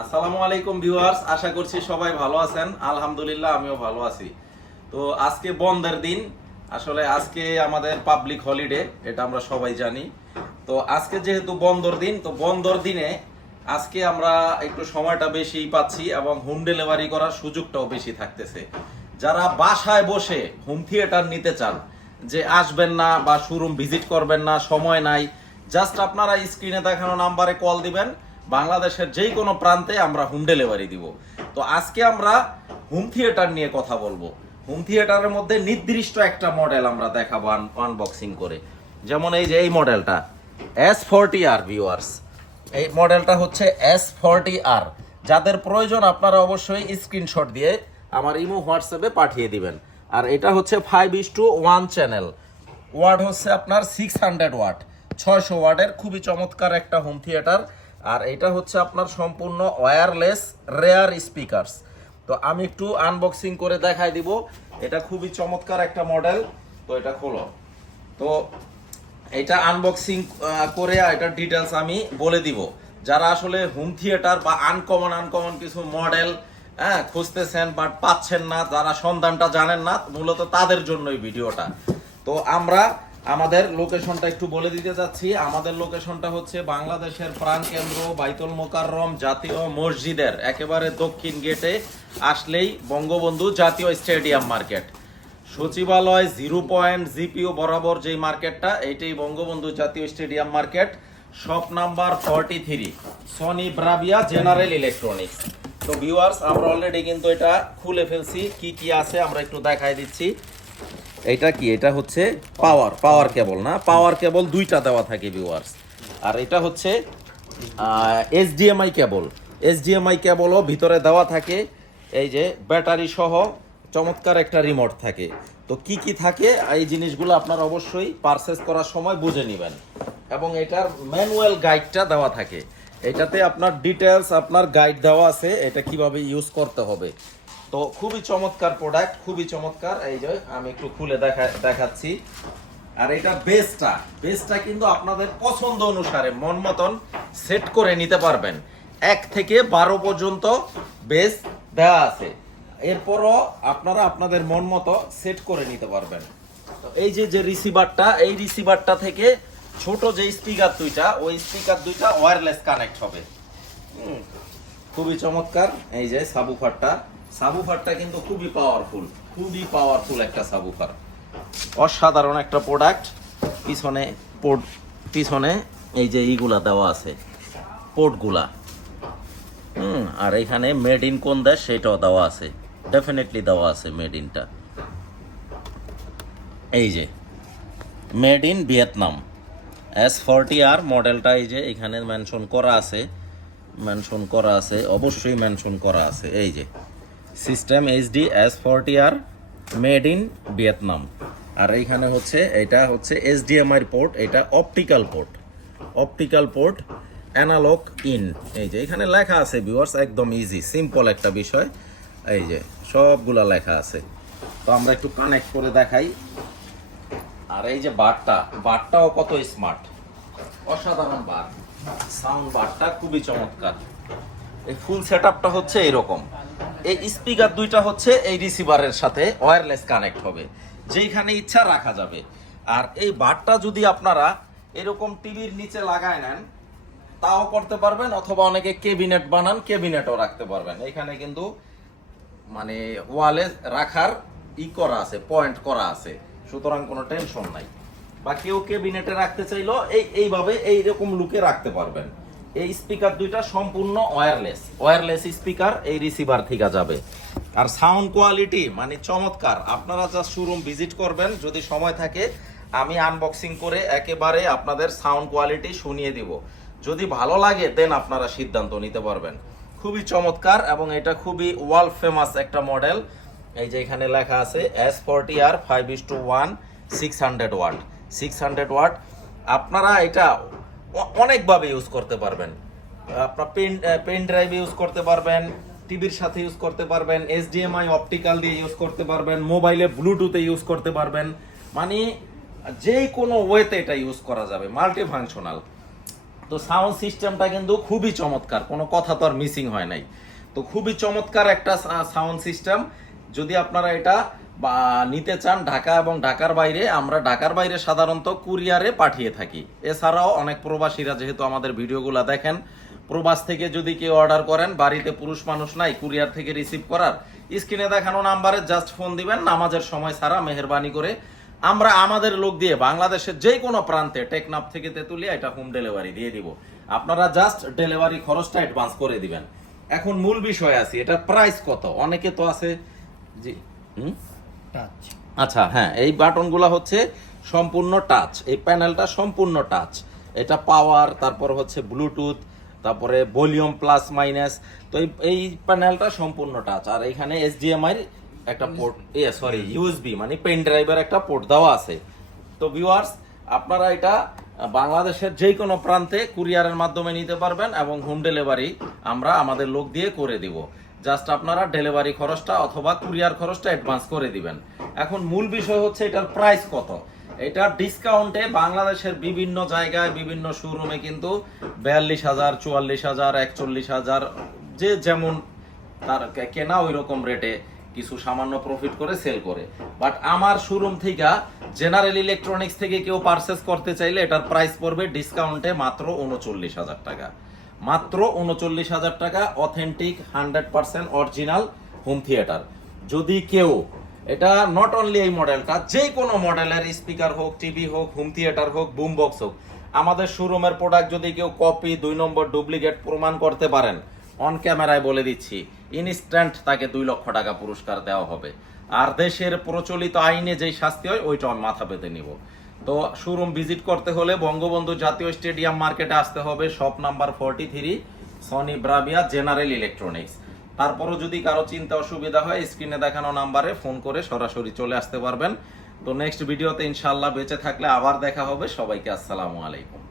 আসসালামু আলাইকুম ভিউয়ার্স, আশা করছি সবাই ভালো আছেন। আলহামদুলিল্লাহ আমিও ভালো আছি। তো আজকে বন্ধের দিন, আসলে আজকে আমাদের পাবলিক হলিডে, এটা আমরা সবাই জানি। তো আজকে যেহেতু বন্ধর দিন, তো বন্ধর দিনে আজকে আমরা একটু সময়টা বেশি পাচ্ছি এবং হোম ডেলিভারি করার সুযোগটাও বেশি থাকতেছে। যারা বাসায় বসে হোম থিয়েটার নিতে চান, যে আসবেন না বা শোরুম ভিজিট করবেন না, সময় নাই, জাস্ট আপনারা স্ক্রিনে দেখানো নাম্বারে কল দিবেন, বাংলাদেশের যেই কোনো প্রান্তে আমরা হোম ডেলিভারি দিব। তো আজকে আমরা হোম থিয়েটার নিয়ে কথা বলবো। হোম থিয়েটারের মধ্যে নির্দিষ্ট একটা মডেল আমরা দেখাবো আনবক্সিং করে। যেমন এই যে এই মডেলটা S40R ভিউয়ার্স, এই মডেলটা হচ্ছে S40R। যাদের প্রয়োজন আপনারা অবশ্যই স্ক্রিনশট দিয়ে আমার ইমো হোয়াটসঅ্যাপে পাঠিয়ে দিবেন। আর এটা হচ্ছে 5:1 চ্যানেল, ওয়াট হচ্ছে আপনার 600 ওয়াট, 600 ওয়াটের খুবই চমৎকার একটা হোম থিয়েটার। আর এটা হচ্ছে আপনার সম্পূর্ণ ওয়্যারলেস রেয়ার স্পিকারস। তো আমি একটু আনবক্সিং করে দেখাই দিব। এটা খুবই চমৎকার একটা মডেল। তো এটা খোলো। তো এটা আনবক্সিং করে এটার ডিটেলস আমি বলে দিব। যারা আসলে হোম থিয়েটার বা আনকমন কিছু মডেল খুঁজতেছেন বাট পাচ্ছেন না, যারা সন্ধানটা জানেন না, মূলত তাদের জন্যই ভিডিওটা। তো আমরা আমাদের লোকেশনটা একটু বলে দিতে যাচ্ছি। আমাদের লোকেশনটা হচ্ছে বাংলাদেশের প্রাণকেন্দ্র বাইতুল মোকাররম জাতীয় মসজিদের একেবারে দক্ষিণ গেটে আসলেই বঙ্গবন্ধু জাতীয় স্টেডিয়াম মার্কেট, সচিবালয় 0 পয়েন্ট জিপিও বরাবর যেই মার্কেটটা, এইটাই বঙ্গবন্ধু জাতীয় stadium market. Shop number 43, Sony Bravia general electronics. তো ভিউয়ার্স, আমরা অলরেডি কিন্তু এটা খুলে ফেলছি। কি কি আছে আমরা একটু দেখাই দিচ্ছি। এটা কি? এটা হচ্ছে পাওয়ার কেবল, না পাওয়ার কেবল দুইটা দেওয়া থাকে ভিউয়ার্স। আর এটা হচ্ছে এইচডিএমআই কেবলও ভিতরে দেওয়া থাকে। এই যে ব্যাটারি সহ চমৎকার একটা রিমোট থাকে। তো কি কি থাকে এই জিনিসগুলো আপনারা অবশ্যই পারচেজ করার সময় বুঝে নেবেন। এবং এটার ম্যানুয়াল গাইডটা দেওয়া থাকে। এটাতে আপনার ডিটেলস, আপনার গাইড দেওয়া আছে এটা কিভাবে ইউজ করতে হবে। তো খুবই চমৎকার প্রোডাক্ট, খুবই চমৎকার। এই যে আমি একটু খুলে দেখাচ্ছি। আর এটা বেসটা কিন্তু আপনাদের পছন্দ অনুসারে মন মতন সেট করে নিতে পারবেন। 1 থেকে 12 পর্যন্ত বেস দেওয়া আছে। এরপরও আপনারা আপনাদের মন মতো সেট করে নিতে পারবেন। তো এই যে রিসিভারটা, এই রিসিভারটা থেকে ছোট যে স্পিকার দুইটা, ওই স্পিকার দুইটা ওয়্যারলেস কানেক্ট হবে। খুবই চমৎকার। এই যে সাবুফারটা কিন্তু খুবই পাওয়ারফুল একটা সাবুফার। অসাধারণ একটা প্রোডাক্ট। পিছনে এই যে এইগুলা দেওয়া আছে, পোর্টগুলা। আর এখানে মেড ইন কোন দেশ সেটাও দেওয়া আছে, ডেফিনেটলি দেওয়া আছে মেড ইনটা। এই যে মেড ইন ভিয়েতনাম S40R মডেলটা, এই যে এখানে মেনশন করা আছে, অবশ্যই মেনশন করা আছে। এই যে system HD S40R made in Vietnam. আর এইখানে হচ্ছে এটা হচ্ছে HDMI পোর্ট, এটা অপটিক্যাল পোর্ট অ্যানালগ ইন। এই যে এখানে লেখা আছে ভিউয়ার্স, একদম ইজি সিম্পল একটা বিষয়। এই যে সবগুলা লেখা আছে। তো আমরা একটু কানেক্ট করে দেখাই। আর এই যে বারটাও কত স্মার্ট, অসাধারণ বার। সাউন্ড বারটা খুবই চমৎকার। এই ফুল সেটআপটা হচ্ছে এরকম। এই স্পিকার দুইটা হচ্ছে এই রিসিভারের সাথে ওয়্যারলেস কানেক্ট হবে, যেখানে ইচ্ছা রাখা যাবে। আর এই বারটা যদি আপনারা এরকম টিভির নিচে লাগায় নেন তাও করতে পারবেন, অথবা অনেকে কেবিনেট বানান, কেবিনেটও রাখতে পারবেন। এখানে কিন্তু মানে ওয়ালে রাখার করা আছে, পয়েন্ট করা আছে, সুতরাং কোনো টেনশন নাই। বা কেউ কেবিনেটে রাখতে চাইলো এইভাবে এইরকম লুকে রাখতে পারবেন। এই স্পিকার দুইটা সম্পূর্ণ ওয়্যারলেস স্পিকার এই রিসিভার থেকে যাবে। আর সাউন্ড কোয়ালিটি মানে চমৎকার। আপনারা জাস্ট শোরুম ভিজিট করবেন যদি সময় থাকে, আমি আনবক্সিং করে একেবারে আপনাদের সাউন্ড কোয়ালিটি শুনিয়ে দিব। যদি ভালো লাগে দেন আপনারা সিদ্ধান্ত নিতে পারবেন। খুবই চমৎকার এবং এটা খুবই ওয়ার্ল্ড ফেমাস একটা মডেল। এই যে এখানে লেখা আছে S40R 5:1 600 ওয়াট। আপনারা এটা অনেকভাবে ইউজ করতে পারবেন। আপনার পেন ড্রাইভ ইউজ করতে পারবেন, টিভির সাথে ইউজ করতে পারবেন, HDMI অপটিক্যাল দিয়ে ইউজ করতে পারবেন, মোবাইলে ব্লুটুথে ইউজ করতে পারবেন। মানে যে কোনো ওয়েতে এটা ইউজ করা যাবে, মাল্টি ফাংশনাল। তো সাউন্ড সিস্টেমটা কিন্তু খুবই চমৎকার, কোনো কথা তো আর মিসিং হয় নাই। তো খুবই চমৎকার একটা সাউন্ড সিস্টেম। যদি আপনারা এটা বা নিতে চান ঢাকা এবং ঢাকার বাইরে, আমরা ঢাকার বাইরে সাধারণত কুরিয়ারে পাঠিয়ে থাকি। এছাড়াও অনেক প্রবাসীরা যেহেতু আমাদের ভিডিওগুলো দেখেন, প্রবাস থেকে যদি কেউ অর্ডার করেন, বাড়িতে পুরুষ মানুষ নাই কুরিয়ার থেকে রিসিভ করার, স্ক্রিনে দেখানো নাম্বারে জাস্ট ফোন দিবেন, নামাজের সময় ছাড়া মেহেরবানি করে আমরা আমাদের লোক দিয়ে বাংলাদেশের যে কোনো প্রান্তে টেকনাফ থেকে তেতুলিয়া এটা হোম ডেলিভারি দিয়ে দিব। আপনারা জাস্ট ডেলিভারি খরচটা অ্যাডভান্স করে দিবেন। এখন মূল বিষয় আছে, এটার প্রাইস কত? অনেকে তো আছে জি টাচ। আচ্ছা হ্যাঁ, এই বাটনগুলো হচ্ছে সম্পূর্ণ টাচ, এই প্যানেলটা সম্পূর্ণ টাচ। এটা পাওয়ার, তারপর হচ্ছে ব্লুটুথ, তারপরে ভলিউম প্লাস মাইনাস। তো এই প্যানেলটা সম্পূর্ণ টাচ। আর এখানে এইচডিএমআই একটা পোর্ট, সরি ইউএসবি মানে পেন ড্রাইভের একটা পোর্ট দেওয়া আছে। তো ভিউয়ার্স, আপনারা এটা বাংলাদেশের যে কোনো প্রান্তে কুরিয়ারের মাধ্যমে নিতে পারবেন এবং হোম ডেলিভারি আমরা আমাদের লোক দিয়ে করে দিব। জাস্ট আপনারা ডেলিভারি খরচটা অথবা কুরিয়ার খরচটা অ্যাডভান্স করে দিবেন। এখন মূল বিষয় হচ্ছে এটার প্রাইস কত। এটা ডিসকাউন্টে বাংলাদেশের বিভিন্ন জায়গায় বিভিন্ন শোরুমে কিন্তু 42,000, 44,000, 41,000, যে যেমন তার কেনা ওই রকম রেটে কিছু সামান্য প্রফিট করে সেল করে। বাট আমার শোরুম থেকে জেনারেল ইলেকট্রনিক্স থেকে কেউ পারচেস করতে চাইলে এটার প্রাইস পড়বে ডিসকাউন্টে মাত্র 39,000 টাকা। মাত্র 39,000 টাকা, অথেন্টিক 100% অরিজিনাল হোম থিয়েটার। যদি কেউ এটা নট অনলি এই মডেলটা, যে কোনো মডেলের স্পিকার হোক, টিভি হোক, হোম থিয়েটার হোক, বুম বক্স হোক, আমাদের শোরুমের প্রোডাক্ট যদি কেউ কপি, 2 নম্বর ডুপ্লিকেট প্রমাণ করতে পারেন, অন ক্যামেরায় বলে দিচ্ছি ইনস্ট্যান্ট তাকে 2 লক্ষ টাকা পুরস্কার দেওয়া হবে। আর দেশের প্রচলিত আইনে যেই শাস্তি হয় ওইটা আমি মাথা পেতে নিব। তো শোরুম ভিজিট করতে হলে বঙ্গবন্ধু জাতীয় স্টেডিয়াম মার্কেটে আসতে হবে, shop number 43, Sony Bravia general electronics. তারপরও যদি কারো চিন্তা অসুবিধা হয়, স্ক্রিনে দেখানো নাম্বারে ফোন করে সরাসরি চলে আসতে পারবেন। তো নেক্সট ভিডিওতে ইনশাআল্লাহ বেঁচে থাকলে আবার দেখা হবে। সবাইকে আসসালামু আলাইকুম।